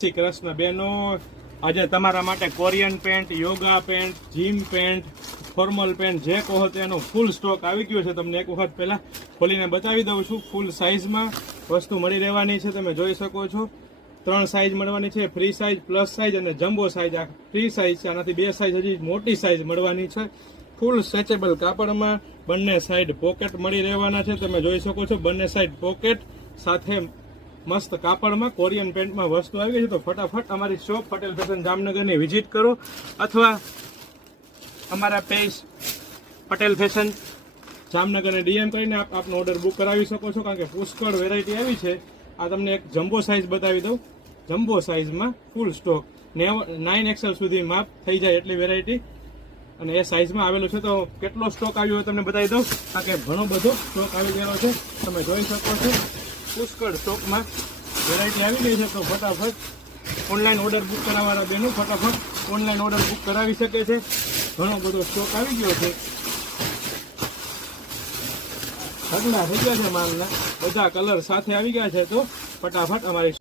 શ્રી કૃષ્ણ બેનો, આજે તમારા માટે Korean pant, yoga pant, gym pant, formal pant જે કહો તેનો ફૂલ સ્ટોક આવી ગયો છે. તમને એક વખત પહેલા ખોલીને બતાવી દઉં છું. ફૂલ સાઇઝમાં વસ્તુ મળી રહેવાની છે. તમે જોઈ શકો છો 3 સાઇઝ મળવાની છે, ફ્રી સાઇઝ, પ્લસ સાઇઝ અને જમ્બો સાઇઝ. આ ફ્રી સાઇઝ છે, આનાથી 2 સાઇઝ હજી મોટી સાઇઝ મળવાની છે. ફૂલ સ્ટ્રેચેબલ કાપડમાં બંને સાઈડ પોકેટ મળી રહેવાના છે. તમે જોઈ શકો છો બંને સાઈડ પોકેટ સાથે મસ્ત કાપડમાં કોરિયન પેન્ટમાં વસ્તુ આવી ગઈ છે. તો ફટાફટ અમારી શોપ પટેલ ફેશન જામનગરની વિઝિટ કરો અથવા અમારા પેજ પટેલ ફેશન જામનગરને ડીએમ કરીને આપનો ઓર્ડર બુક કરાવી શકો છો. કારણ કે પુષ્કળ વેરાયટી આવી છે. આ તમને એક જમ્બો સાઇઝ બતાવી દઉં. જમ્બો સાઇઝમાં ફૂલ સ્ટોક 9 XL સુધી માપ થઈ જાય એટલી વેરાયટી અને એ સાઇઝમાં આવેલું છે. તો કેટલો સ્ટોક આવ્યો હોય તમને બતાવી દઉં. કારણ કે ઘણો બધો સ્ટોક આવી ગયેલો છે. તમે જોઈ શકો છો પુષ્કળ સ્ટોકમાં વેરાયટી આવી ગઈ છે. તો ફટાફટ ઓનલાઈન ઓર્ડર બુક કરાવવાના બેનો ફટાફટ ઓનલાઈન ઓર્ડર બુક કરાવી શકે છે. ઘણો બધો સ્ટોક આવી ગયો છે. ઢગલા થઈ ગયા છે માલના, બધા કલર સાથે આવી ગયા છે. તો ફટાફટ અમારી